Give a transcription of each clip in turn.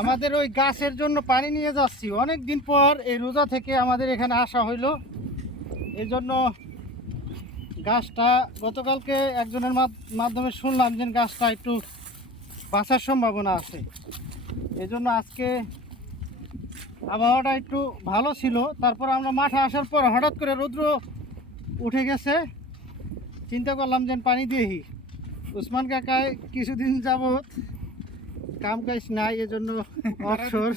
আমাদের ওই গাছের জন্য পানি নিয়ে যাচ্ছি অনেক দিন পর, এই রোজা থেকে আমাদের এখানে আসা হইলো। এই জন্য গাছটা গতকালকে একজনের মাধ্যমে শুনলাম যে গাছটা একটু বাঁচার সম্ভাবনা আছে। এই জন্য আজকে আবহাওয়াটা একটু ভালো ছিল, তারপর আমরা মাঠে আসার পর হঠাৎ করে রৌদ্র উঠে গেছে। চিন্তা করলাম যে পানি দিয়েই। উসমান কাকায় কিছুদিন যাবৎ কাম কাজ নাই, এজন্য অবসর।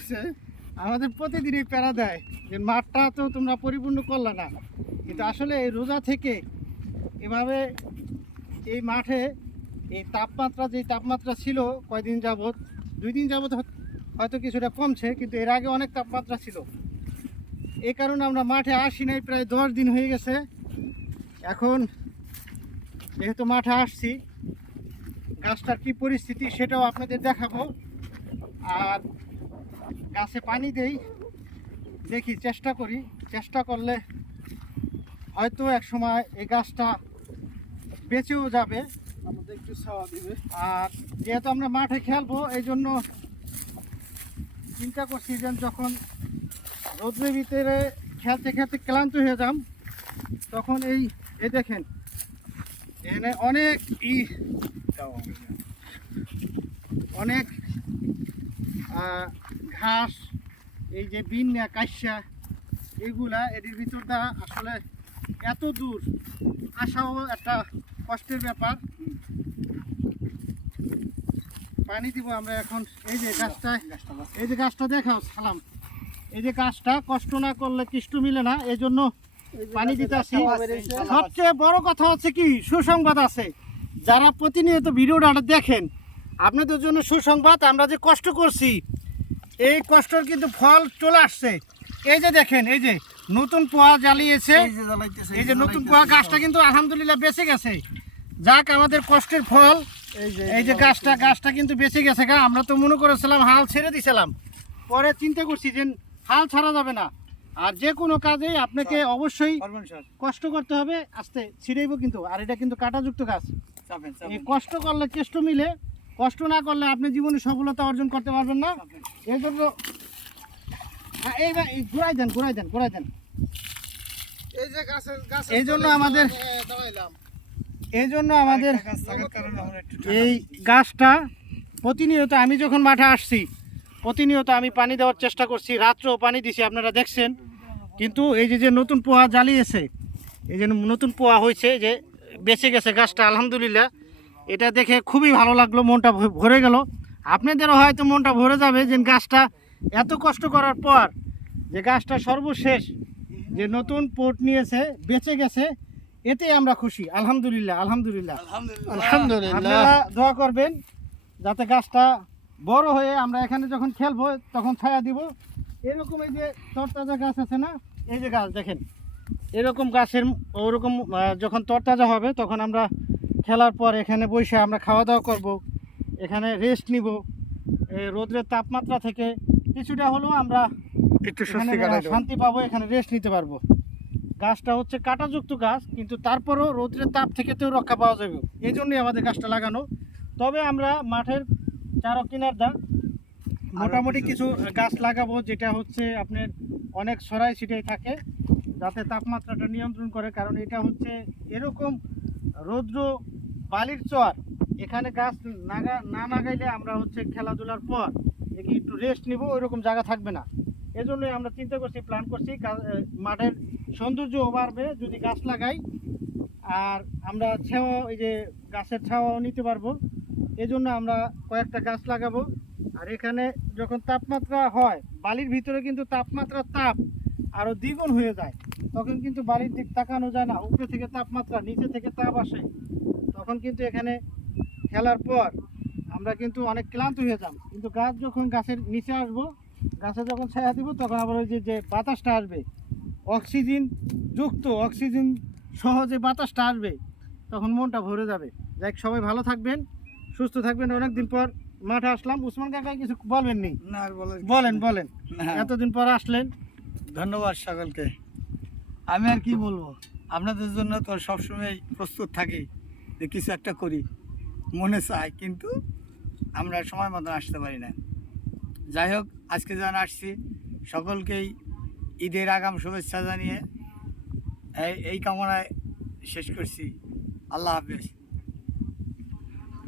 আমাদের প্রতিদিনই প্যারা দেয় যে মাঠটা তো তোমরা পরিপূর্ণ করলে না, কিন্তু আসলে এই রোজা থেকে এভাবে এই মাঠে এই তাপমাত্রা, যে তাপমাত্রা ছিল কয়দিন যাবৎ, 2 দিন যাবৎ হয়তো কিছুটা কমছে, কিন্তু এর আগে অনেক তাপমাত্রা ছিল। এই কারণে আমরা মাঠে আসি নাই, প্রায় 10 দিন হয়ে গেছে। এখন যেহেতু মাঠে আসছি, গাছটার কি পরিস্থিতি সেটাও আপনাদের দেখাবো, আর গাছে পানি দেই, দেখি, চেষ্টা করলে হয়তো এক সময় এই গাছটা বেঁচেও যাবে, আমাদের একটু ছায়া দিবে। আর যেহেতু আমরা মাঠে খেলবো, এই জন্য চিন্তা করছি যে যখন রোদ্রের ভিতরে খেলতে খেলতে ক্লান্ত হয়ে যাম, তখন এই দেখেন এখানে অনেক ঘাস, এই যে বিন্যা কাশ্যা, এগুলা এদের ভিতরটা আসলে এত দূর আসাও একটা কষ্টের ব্যাপার। পানি দিব আমরা এখন। এই যে গাছটা দেখাও সালাম, এই যে গাছটা কষ্ট না করলে কৃষ্ট মিলে না, এই জন্য পানি দিতে আসি। সবচেয়ে বড় কথা হচ্ছে কি, সুসংবাদ আছে। যারা প্রতিনিয়ত ভিডিওটা দেখেন, আপনাদের জন্য সুসংবাদ। আমরা যে কষ্ট করছি, এই কষ্টের কিন্তু ফল চলে আসছে। এই যে দেখেন, এই যে নতুন পোয়া জ্বালিয়েছে, এই যে নতুন পোয়া, গাছটা কিন্তু আলহামদুলিল্লাহ বেঁচে গেছে। যাক, আমাদের কষ্টের ফল। এই যে গাছটা কিন্তু বেঁচে গেছে। আমরা তো মনে করেছিলাম হাল ছেড়ে দিয়েছিলাম, পরে চিন্তা করছি যে হাল ছাড়া যাবে না। আর যে কোনো কাজেই আপনাকে অবশ্যই কষ্ট করতে হবে। আস্তে ছিঁড়েইব কিন্তু, আর এটা কিন্তু কাঁটাযুক্ত গাছ। এই কষ্ট করলে কেষ্ট মিলে, কষ্ট না করলে আপনি জীবনে সফলতা অর্জন করতে পারবেন না। এই জন্য ঘুরাই দেন। এই জন্য আমাদের এই গাছটা প্রতিনিয়ত, আমি যখন মাঠে আসছি প্রতিনিয়ত আমি পানি দেওয়ার চেষ্টা করছি, রাত্রেও পানি দিছি, আপনারা দেখছেন। কিন্তু এই যে নতুন পোয়া জ্বালিয়েছে, এই যে নতুন পোয়া হয়েছে, যে বেঁচে গেছে গাছটা, আলহামদুলিল্লাহ। এটা দেখে খুবই ভালো লাগলো, মনটা ভরে গেল। আপনাদেরও হয়তো মনটা ভরে যাবে যে গাছটা এত কষ্ট করার পর, যে গাছটা সর্বশেষ যে নতুন পোট নিয়েছে, বেঁচে গেছে, এতে আমরা খুশি। আলহামদুলিল্লাহ। আপনারা দোয়া করবেন যাতে গাছটা বড় হয়ে আমরা এখানে যখন খেলবো তখন ছায়া দিব। এরকম এই যে তরতাজা গাছ আছে না, এই যে গাছ দেখেন, এরকম গাছের ওরকম যখন তরতাজা হবে, তখন আমরা খেলার পর এখানে বসে আমরা খাওয়া দাওয়া করব, এখানে রেস্ট নিব। এই রোদ্রের তাপমাত্রা থেকে কিছুটা হলেও আমরা একটু শান্তি পাবো, এখানে রেস্ট নিতে পারবো। গাছটা হচ্ছে কাঁটাযুক্ত গাছ, কিন্তু তারপরও রোদ্রের তাপ থেকে তো রক্ষা পাওয়া যাবে, এই জন্যই আমাদের গাছটা লাগানো। তবে আমরা মাঠের চারো কিনারটা মোটামুটি কিছু গাছ লাগাবো, যেটা হচ্ছে আপনার অনেক ছড়াই ছিটাই থাকে, যাতে তাপমাত্রাটা নিয়ন্ত্রণ করে। কারণ এটা হচ্ছে এরকম রৌদ্র বালির চর, এখানে গাছ না লাগাইলে আমরা হচ্ছে খেলাধুলার পর একটু রেস্ট নিব, ওইরকম জায়গা থাকবে না। এজন্যই আমরা চিন্তা করছি, প্ল্যান করছি, মাঠের সৌন্দর্যও বাড়বে যদি গাছ লাগাই, আর আমরা ছাওয়া, এই যে গাছের ছাওয়াও নিতে পারবো। এজন্য আমরা কয়েকটা গাছ লাগাবো। আর এখানে যখন তাপমাত্রা হয়, বালির ভিতরে কিন্তু তাপমাত্রার তাপ আরও দ্বিগুণ হয়ে যায়, তখন কিন্তু বালির দিক তাকানো যায় না, উপরে থেকে তাপমাত্রা, নিচে থেকে তাপ আসে, তখন কিন্তু এখানে খেলার পর আমরা কিন্তু অনেক ক্লান্ত হয়ে যাব। কিন্তু গাছের নিচে আসবো, গাছে যখন ছায়া দিব, তখন আবার ওই যে বাতাসটা আসবে, অক্সিজেন সহজে বাতাসটা আসবে, তখন মনটা ভরে যাবে। যাই, সবাই ভালো থাকবেন, সুস্থ থাকবেন। অনেকদিন পর মাঠে আসলাম। উসমান কাকা কিছু বলবেননি? বলেন। এতদিন পর আসলেন, ধন্যবাদ সকলকে। আমি আর কি বলবো, আপনাদের জন্য তো সবসময় প্রস্তুত থাকি যে কিছু একটা করি, মনে চাই, কিন্তু আমরা সময় মতন আসতে পারি না। যাই হোক, আজকে যখন আসছি সকলকেই ঈদের আগাম শুভেচ্ছা জানিয়ে এই কামনায় শেষ করছি। আল্লাহ হাফেজ।